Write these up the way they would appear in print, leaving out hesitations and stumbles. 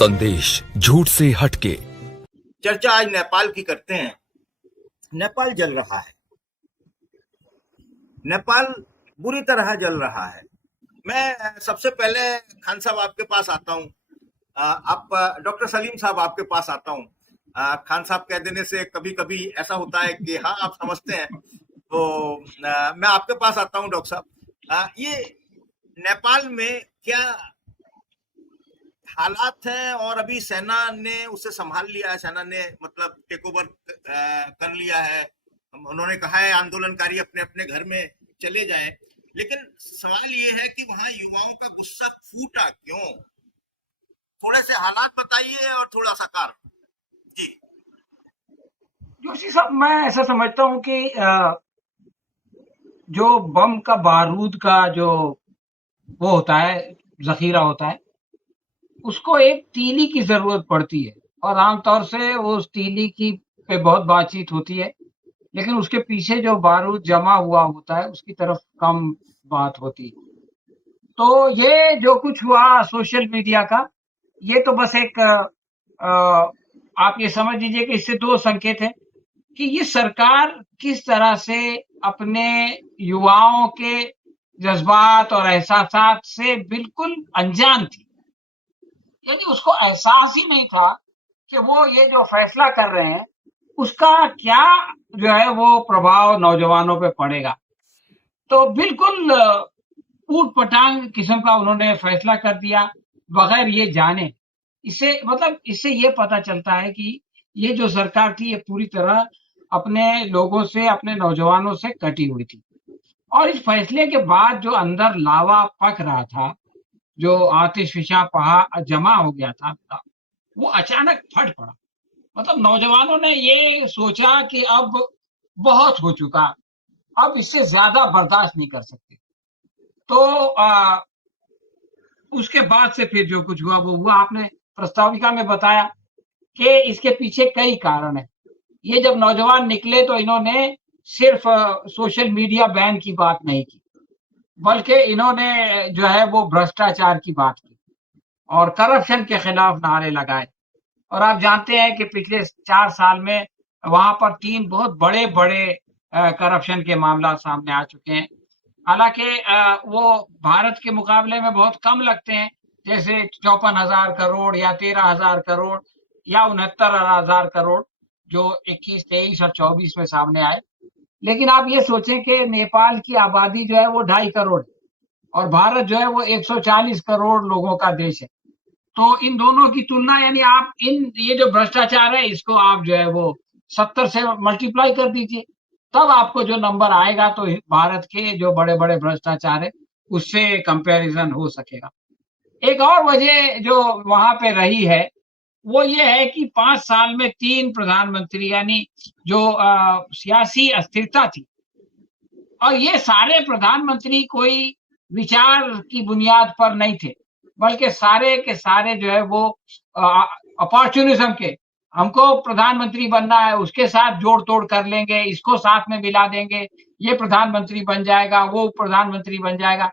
संदेश झूठ से हटके। चर्चा आज नेपाल की करते हैं। नेपाल जल रहा है, नेपाल बुरी तरह जल रहा है। मैं सबसे पहले खान साहब आपके पास आता हूँ, आप डॉक्टर सलीम साहब आपके पास आता हूँ। खान साहब कह देने से कभी कभी ऐसा होता है कि हाँ आप समझते हैं, तो मैं आपके पास आता हूँ डॉक्टर साहब। ये नेपाल में क्या हालात हैं और अभी सेना ने उसे संभाल लिया है, सेना ने मतलब टेक ओवर कर लिया है। उन्होंने कहा है आंदोलनकारी अपने अपने घर में चले जाएं, लेकिन सवाल ये है कि वहां युवाओं का गुस्सा फूटा क्यों? थोड़े से हालात बताइए और थोड़ा सा कारण। जी जोशी साहब, मैं ऐसा समझता हूँ कि जो बम का बारूद का जो वो होता है, जखीरा होता है, उसको एक तीली की जरूरत पड़ती है और आमतौर से वो उस तीली की पे बहुत बातचीत होती है, लेकिन उसके पीछे जो बारूद जमा हुआ होता है उसकी तरफ कम बात होती है। तो ये जो कुछ हुआ सोशल मीडिया का, ये तो बस एक आप ये समझ लीजिए कि इससे दो संकेत है कि ये सरकार किस तरह से अपने युवाओं के जज्बात और एहसासात से बिल्कुल अनजान थी। यानी उसको एहसास ही नहीं था कि वो ये जो फैसला कर रहे हैं उसका क्या जो है वो प्रभाव नौजवानों पे पड़ेगा। तो बिल्कुल ऊट पटांग किस्म का उन्होंने फैसला कर दिया बगैर ये जाने। इससे मतलब इससे ये पता चलता है कि ये जो सरकार थी ये पूरी तरह अपने लोगों से, अपने नौजवानों से कटी हुई थी। और इस फैसले के बाद जो अंदर लावा पक रहा था, जो आतिशफिशा पहा जमा हो गया था, वो अचानक फट पड़ा। मतलब नौजवानों ने ये सोचा कि अब बहुत हो चुका, अब इससे ज्यादा बर्दाश्त नहीं कर सकते। तो उसके बाद से फिर जो कुछ हुआ वो हुआ। आपने प्रस्ताविका में बताया कि इसके पीछे कई कारण है। ये जब नौजवान निकले तो इन्होंने सिर्फ सोशल मीडिया बैन की बात नहीं की, बल्कि इन्होंने जो है वो भ्रष्टाचार की बात की और करप्शन के खिलाफ नारे लगाए। और आप जानते हैं कि पिछले 4 साल में वहां पर 3 बहुत बड़े-बड़े करप्शन के मामला सामने आ चुके हैं। हालाँकि वो भारत के मुकाबले में बहुत कम लगते हैं, जैसे 54,000 करोड़ या 13,000 करोड़ या 69,000 करोड़ जो 21, 23 और 24 में सामने आए। लेकिन आप ये सोचें कि नेपाल की आबादी जो है वो 2.5 करोड़ है और भारत जो है वो 140 करोड़ लोगों का देश है। तो इन दोनों की तुलना, यानी आप इन ये जो भ्रष्टाचार है इसको आप जो है वो 70 से मल्टीप्लाई कर दीजिए, तब आपको जो नंबर आएगा तो भारत के जो बड़े-बड़े भ्रष्टाचार है उससे कंपैरिजन हो सकेगा। एक और वजह जो वहां पे रही है वो ये है कि 5 साल में 3 प्रधानमंत्री, यानी जो सियासी अस्थिरता थी, और ये सारे प्रधानमंत्री कोई विचार की बुनियाद पर नहीं थे, बल्कि सारे के सारे जो है वो अपॉर्चुनिज्म के, हमको प्रधानमंत्री बनना है, उसके साथ जोड़-तोड़ कर लेंगे, इसको साथ में मिला देंगे, ये प्रधानमंत्री बन जाएगा, वो प्रधानमंत्री बन जाएगा।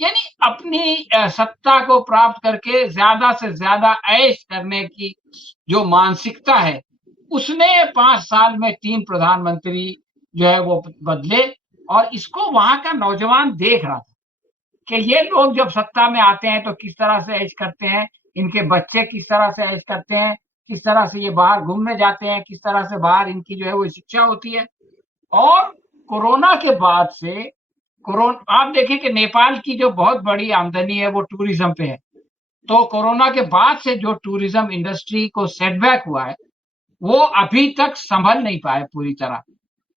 यानी अपनी सत्ता को प्राप्त करके ज़्यादा से ज़्यादा ऐश करने की जो मानसिकता है, उसने 5 साल में 3 प्रधानमंत्री जो है वो बदले। और इसको वहाँ का नौजवान देख रहा था कि ये लोग जब सत्ता में आते हैं तो किस तरह से ऐश करते हैं, इनके बच्चे किस तरह से ऐश करते हैं, किस तरह से ये बाहर घूमने जाते हैं, किस तरह से बाहर इनकी जो है वो शिक्षा होती है। और कोरोना के बाद से आप देखें कि नेपाल की जो बहुत बड़ी आमदनी है वो टूरिज्म पे है। तो कोरोना के बाद से जो टूरिज्म इंडस्ट्री को सेटबैक हुआ है, वो अभी तक संभल नहीं पाए पूरी तरह।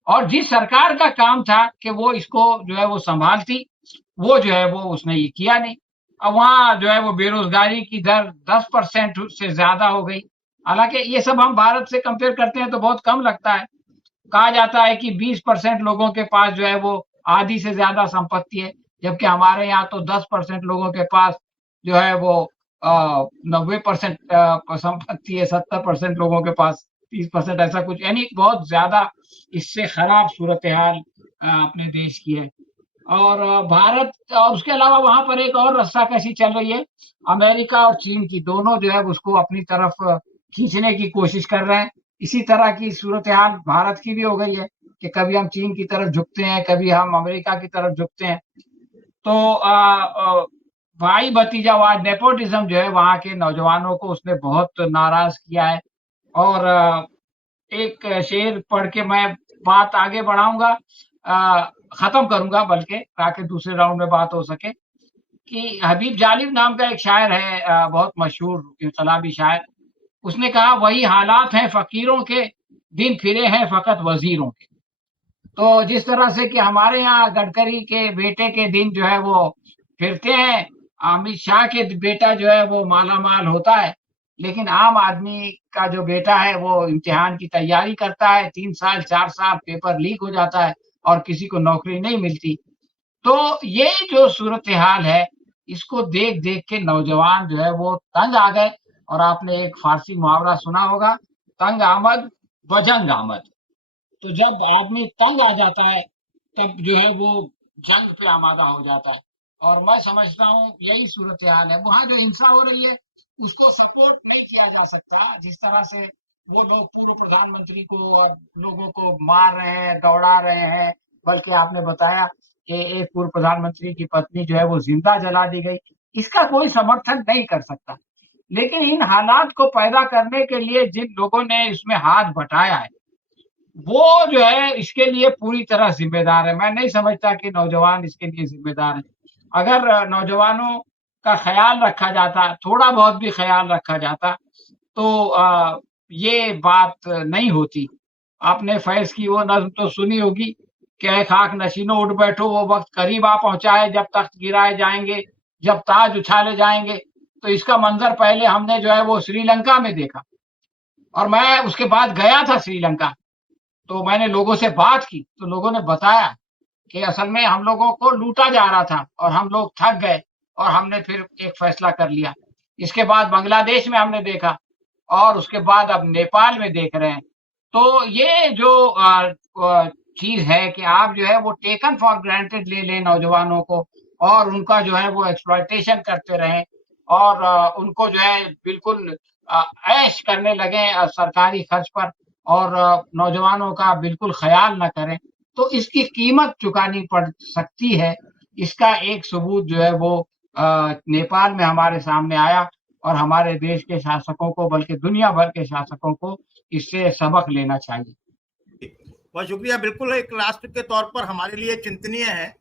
और जिस सरकार का काम था कि वो इसको जो है वो संभालती, वो जो है वो उसने ये किया नहीं। अब वहाँ जो है वो बेरोजगारी की दर 10% से ज्यादा हो गई। हालांकि ये सब हम भारत से कंपेयर करते हैं तो बहुत कम लगता है। कहा जाता है कि 20% लोगों के पास जो है वो आधी से ज्यादा संपत्ति है, जबकि हमारे यहाँ तो 10% लोगों के पास जो है वो 90% संपत्ति है, 70% लोगों के पास 30%, ऐसा कुछ, यानी बहुत ज्यादा इससे खराब सूरत हाल अपने देश की है। और भारत और उसके अलावा वहां पर एक और रस्साकशी चल रही है। अमेरिका और चीन की दोनों जो है उसको अपनी तरफ खींचने की कोशिश कर रहे हैं। इसी तरह की सूरत हाल भारत की भी हो गई है कि कभी हम चीन की तरफ झुकते हैं, कभी हम अमेरिका की तरफ झुकते हैं। तो भाई भतीजावाद नेपोटिज्म जो है वहां के नौजवानों को उसने बहुत नाराज किया है। और एक शेर पढ़ के मैं बात आगे बढ़ाऊंगा, खत्म करूंगा बल्कि, ताकि दूसरे राउंड में बात हो सके। कि हबीब जालिब नाम का एक शायर है, बहुत मशहूर इनकलाबी शायर। उसने कहा वही हालात हैं फकीरों के, दिन फिरे हैं फकत वजीरों के। तो जिस तरह से कि हमारे यहाँ गडकरी के बेटे के दिन जो है वो फिरते हैं, अमित शाह के बेटा जो है वो माला माल होता है, लेकिन आम आदमी का जो बेटा है वो इम्तिहान की तैयारी करता है, 3 साल 4 साल पेपर लीक हो जाता है और किसी को नौकरी नहीं मिलती। तो ये जो सूरत हाल है, इसको देख देख के नौजवान जो है वो तंग आ गए। और आपने एक फारसी मुहावरा सुना होगा, तंग आमद बजंग आमद। तो जब आदमी तंग आ जाता है तब जो है वो जंग पे आमादा हो जाता है। और मैं समझता हूँ यही सूरत हाल है। वहां जो हिंसा हो रही है उसको सपोर्ट नहीं किया जा सकता। जिस तरह से वो लोग पूर्व प्रधानमंत्री को और लोगों को मार रहे हैं, दौड़ा रहे हैं, बल्कि आपने बताया कि एक पूर्व प्रधानमंत्री की पत्नी जो है वो जिंदा जला दी गई, इसका कोई समर्थन नहीं कर सकता। लेकिन इन हालात को पैदा करने के लिए जिन लोगों ने इसमें हाथ बटाया है वो जो है इसके लिए पूरी तरह जिम्मेदार है। मैं नहीं समझता कि नौजवान इसके लिए जिम्मेदार है। अगर नौजवानों का ख्याल रखा जाता, थोड़ा बहुत भी ख्याल रखा जाता, तो ये बात नहीं होती। आपने फैज की वो नज्म तो सुनी होगी कि "ऐ खाक नशीनों उठ बैठो, वो वक्त करीब आ पहुंचा है जब तख्त गिराए जाएंगे, जब ताज उछाले जाएंगे"। तो इसका मंजर पहले हमने जो है वो श्रीलंका में देखा। और मैं उसके बाद गया था श्रीलंका, तो मैंने लोगों से बात की, तो लोगों ने बताया कि असल में हम लोगों को लूटा जा रहा था और हम लोग थक गए और हमने फिर एक फैसला कर लिया। इसके बाद बांग्लादेश में हमने देखा और उसके बाद अब नेपाल में देख रहे हैं। तो ये जो चीज है कि आप जो है वो टेकन फॉर ग्रांटेड ले लें नौजवानों को और उनका जो है वो एक्सप्लॉयटेशन करते रहें और उनको जो है बिल्कुल ऐश करने लगे सरकारी खर्च पर, और नौजवानों का बिल्कुल ख्याल ना करें, तो इसकी कीमत चुकानी पड़ सकती है। इसका एक सबूत जो है वो नेपाल में हमारे सामने आया और हमारे देश के शासकों को, बल्कि दुनिया भर के शासकों को इससे सबक लेना चाहिए। बहुत शुक्रिया। बिल्कुल एक राष्ट्र के तौर पर हमारे लिए चिंतनीय है,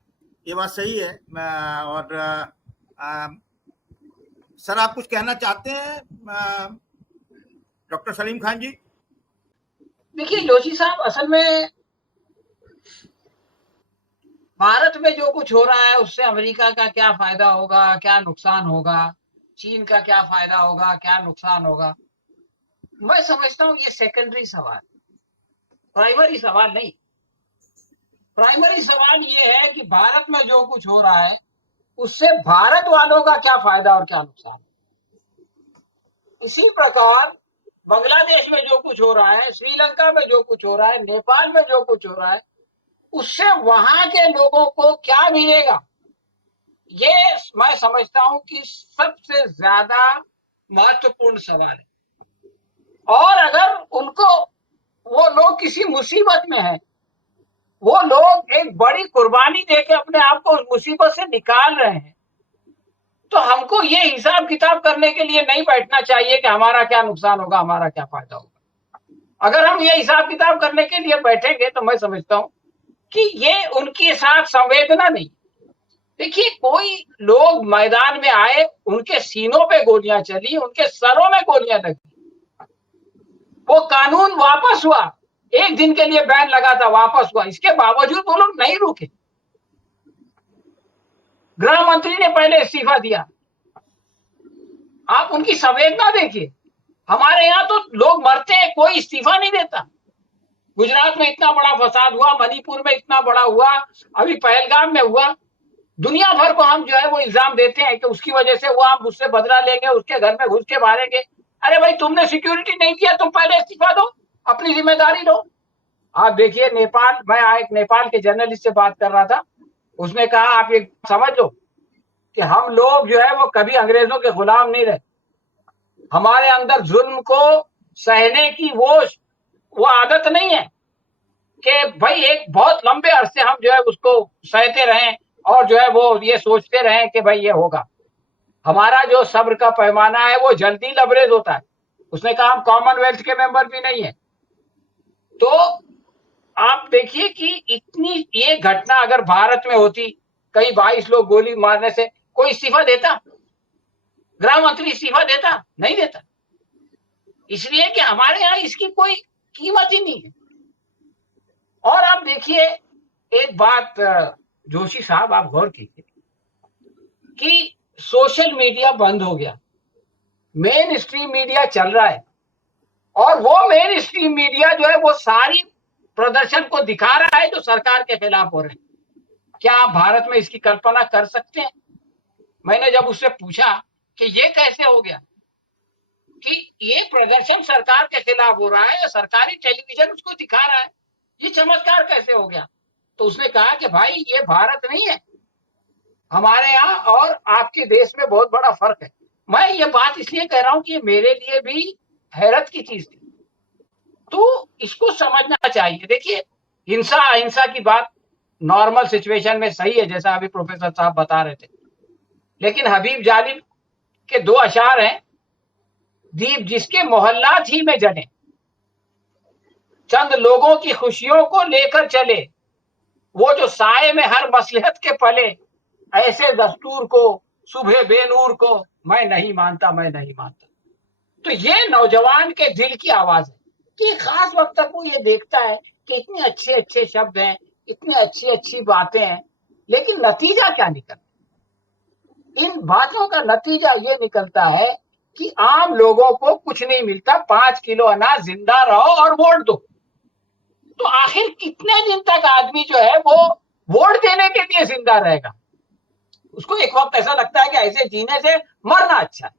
ये बात सही है। और सर आप कुछ कहना चाहते हैं डॉक्टर सलीम खान जी? देखिए जोशी साहब, असल में भारत में जो कुछ हो रहा है उससे अमेरिका का क्या फायदा होगा, क्या नुकसान होगा, चीन का क्या फायदा होगा, क्या नुकसान होगा, मैं समझता हूँ ये सेकेंडरी सवाल, प्राइमरी सवाल नहीं। प्राइमरी सवाल ये है कि भारत में जो कुछ हो रहा है उससे भारत वालों का क्या फायदा और क्या नुकसान। इसी प्रकार बांग्लादेश में जो कुछ हो रहा है, श्रीलंका में जो कुछ हो रहा है, नेपाल में जो कुछ हो रहा है, उससे वहां के लोगों को क्या मिलेगा, ये मैं समझता हूं कि सबसे ज्यादा महत्वपूर्ण सवाल है। और अगर उनको, वो लोग किसी मुसीबत में है, वो लोग एक बड़ी कुर्बानी देके अपने आप को उस मुसीबत से निकाल रहे हैं, तो हमको ये हिसाब किताब करने के लिए नहीं बैठना चाहिए कि हमारा क्या नुकसान होगा, हमारा क्या फायदा होगा। अगर हम ये हिसाब किताब करने के लिए बैठेंगे तो मैं समझता हूं कि ये उनके साथ संवेदना नहीं। देखिए, कोई लोग मैदान में आए, उनके सीनों पे गोलियां चली, उनके सरों में गोलियां लगी, वो कानून वापस हुआ, एक दिन के लिए बैन लगा था, वापस हुआ, इसके बावजूद वो लोग नहीं रुके। गृह मंत्री ने पहले इस्तीफा दिया। आप उनकी संवेदना देखिए। हमारे यहाँ तो लोग मरते हैं, कोई इस्तीफा नहीं देता। गुजरात में इतना बड़ा फसाद हुआ, मणिपुर में इतना बड़ा हुआ, अभी पहलगाम में हुआ, दुनिया भर को हम जो है वो इल्जाम देते हैं कि उसकी वजह से वो हम उससे बदला लेंगे, उसके घर में घुस के मारेंगे। अरे भाई, तुमने सिक्योरिटी नहीं दिया, तुम पहले इस्तीफा दो, अपनी जिम्मेदारी लो। आप देखिए नेपाल, मैं एक नेपाल के जर्नलिस्ट से बात कर रहा था, उसने कहा आप ये समझ लो कि हम लोग जो है वो कभी अंग्रेजों के गुलाम नहीं रहे, हमारे अंदर जुल्म को सहने की वो आदत नहीं है कि भाई एक बहुत लंबे अरसे हम जो है उसको सहते रहें और जो है वो ये सोचते रहें कि भाई ये होगा। हमारा जो सब्र का पैमाना है वो जल्दी लबरेज होता है। उसने कहा हम कॉमनवेल्थ के मेंबर भी नहीं है। तो आप देखिए कि इतनी ये घटना अगर भारत में होती, कई 22 लोग गोली मारने से, कोई इस्तीफा देता? गृह मंत्री इस्तीफा देता? नहीं देता। इसलिए कि हमारे यहाँ इसकी कोई कीमत ही नहीं है। और आप देखिए एक बात जोशी साहब, आप गौर कीजिए कि सोशल मीडिया बंद हो गया, मेन स्ट्रीम मीडिया चल रहा है, और वो मेन स्ट्रीम मीडिया जो है वो सारी प्रदर्शन को दिखा रहा है जो सरकार के खिलाफ हो रहे हैं। क्या आप भारत में इसकी कल्पना कर सकते हैं? मैंने जब उससे पूछा कि ये कैसे हो गया कि ये प्रदर्शन सरकार के खिलाफ हो रहा है और सरकारी टेलीविजन उसको दिखा रहा है, ये चमत्कार कैसे हो गया? तो उसने कहा कि भाई ये भारत नहीं है, हमारे यहाँ और आपके देश में बहुत बड़ा फर्क है। मैं ये बात इसलिए कह रहा हूं कि मेरे लिए भी हैरत की चीज थी। तो इसको समझना चाहिए। देखिए हिंसा अहिंसा की बात नॉर्मल सिचुएशन में सही है, जैसा अभी प्रोफेसर साहब बता रहे थे, लेकिन हबीब जालिब के 2 अशार हैं, दीप जिसके मोहल्लात ही में जले, चंद लोगों की खुशियों को लेकर चले, वो जो साए में हर मसलहत के पले, ऐसे दस्तूर को सुबह बेनूर को मैं नहीं मानता, मैं नहीं मानता। तो ये नौजवान के दिल की आवाज है कि खास वक्त तक वो ये देखता है कि इतने अच्छे अच्छे शब्द हैं, इतनी अच्छी अच्छी बातें हैं, लेकिन नतीजा क्या निकलता? इन बातों का नतीजा ये निकलता है कि आम लोगों को कुछ नहीं मिलता, 5 किलो अनाज, जिंदा रहो और वोट दो। तो आखिर कितने दिन तक आदमी जो है वो वोट देने के लिए जिंदा रहेगा? उसको एक वक्त ऐसा लगता है कि ऐसे जीने से मरना अच्छा है,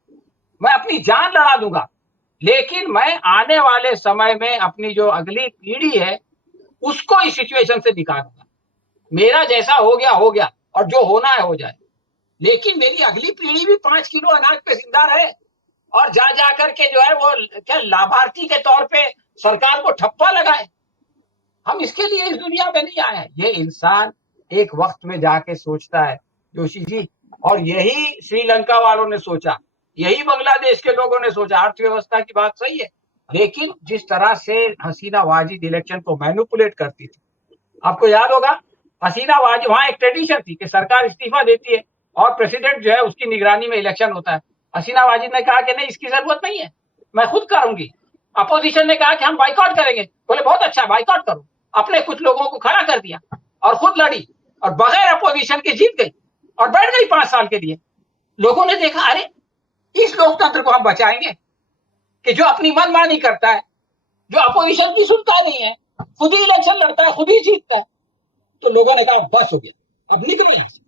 मैं अपनी जान लड़ा दूंगा, लेकिन मैं आने वाले समय में अपनी जो अगली पीढ़ी है उसको इस सिचुएशन से निकालूंगा। मेरा जैसा हो गया और जो होना है हो जाए, लेकिन मेरी अगली पीढ़ी भी 5 किलो अनाज पे जिंदा रहे और जा करके जो है वो क्या लाभार्थी के तौर पे सरकार को ठप्पा लगाए। हम इसके लिए इस दुनिया में नहीं आए हैं। ये इंसान एक वक्त में जाके सोचता है जोशी जी, और यही श्रीलंका वालों ने सोचा, यही बांग्लादेश के लोगों ने सोचा। अर्थव्यवस्था की बात सही है, लेकिन जिस तरह से हसीना वाजिद इलेक्शन को मैनिपुलेट करती थी, आपको याद होगा हसीना वाजिद, वहां एक ट्रेडिशन थी कि सरकार इस्तीफा देती है और प्रेसिडेंट जो है उसकी निगरानी में इलेक्शन होता है। हसीना वाजिद ने कहा कि नहीं, इसकी जरूरत नहीं है, मैं खुद करूंगी। अपोजिशन ने कहा कि हम बाइकआउट करेंगे, बोले बहुत अच्छा बाइकआउट करो। अपने कुछ लोगों को खड़ा कर दिया और खुद लड़ी और बगैर अपोजिशन के जीत गई और बैठ गई 5 साल के लिए। लोगों ने देखा अरे इस लोकतंत्र को हम बचाएंगे कि जो अपनी मनमानी करता है, जो अपोजिशन की सुनता नहीं है, खुद ही इलेक्शन लड़ता है, खुद ही जीतता है। तो लोगों ने कहा बस हो गया, अब निकलो यहां से।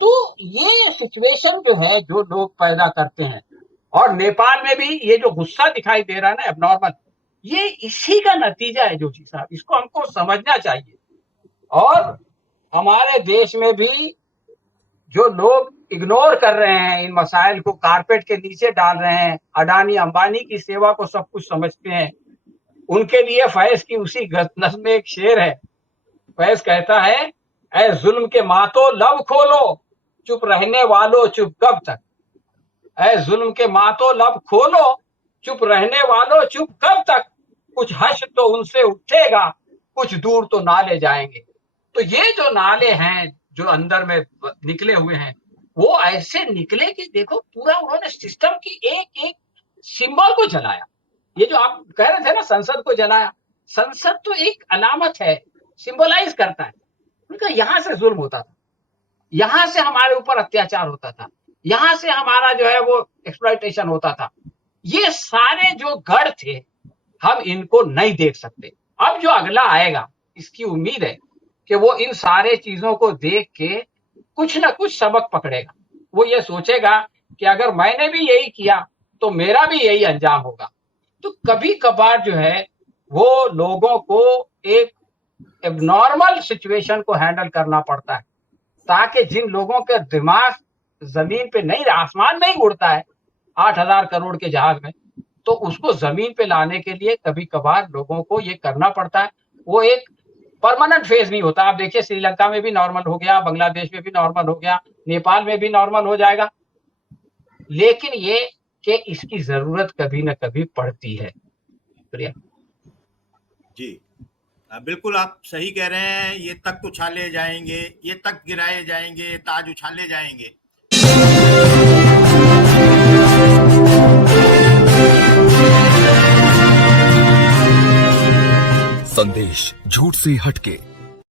तो ये सिचुएशन जो है जो लोग पैदा करते हैं, और नेपाल में भी ये जो गुस्सा दिखाई दे रहा है ना एबनॉर्मल, ये इसी का नतीजा है जोशी साहब, इसको हमको समझना चाहिए। और हमारे देश में भी जो लोग इग्नोर कर रहे हैं, इन मसाइल को कारपेट के नीचे डाल रहे हैं, अडानी अंबानी की सेवा को सब कुछ समझते हैं, उनके लिए फैज की उसी नस्म में एक शेर है। फैज कहता है, ऐ जुल्म के मातो लब खोलो, चुप रहने वालों चुप कब तक। ऐ जुल्म के मातो लब खोलो, चुप रहने वालों चुप कब तक। कुछ हश तो उनसे उठेगा, कुछ दूर तो नाले जाएंगे। तो ये जो नाले हैं जो अंदर में निकले हुए हैं, वो ऐसे निकले कि देखो पूरा उन्होंने सिस्टम की एक एक सिंबल को जलाया। ये जो आप कह रहे थे ना संसद को जलाया, संसद तो एक अलामत है, सिंबलाइज करता है। उनका यहां से जुल्म होता था, यहां से हमारे ऊपर अत्याचार होता था, यहां से हमारा जो है वो एक्सप्लॉयटेशन होता था। ये सारे जो गढ़ थे हम इनको नहीं देख सकते। अब जो अगला आएगा इसकी उम्मीद है कि वो इन सारे चीजों को देख के कुछ ना कुछ सबक पकड़ेगा। वो ये सोचेगा कि अगर मैंने भी यही किया तो मेरा भी यही अंजाम होगा। तो कभी कभार जो है वो लोगों को एक एबनॉर्मल सिचुएशन को हैंडल करना पड़ता है। ताकि जिन लोगों के दिमाग जमीन पे नहीं, आसमान में ही उड़ता है 8,000 करोड़ के जहाज में, तो उसको जमीन पे लाने के लिए कभी कभार लोगों को ये करना पड़ता है। वो एक परमानेंट फेज नहीं होता। आप देखिए श्रीलंका में भी नॉर्मल हो गया, बांग्लादेश में भी नॉर्मल हो गया, नेपाल में भी नॉर्मल हो जाएगा, लेकिन ये कि इसकी जरूरत कभी ना कभी पड़ती है। प्रिया जी, बिल्कुल आप सही कह रहे हैं। ये तख्त उछाले जाएंगे, ये तख्त गिराए जाएंगे, ताज उछाले जाएंगे। संदेश झूठ से हटके।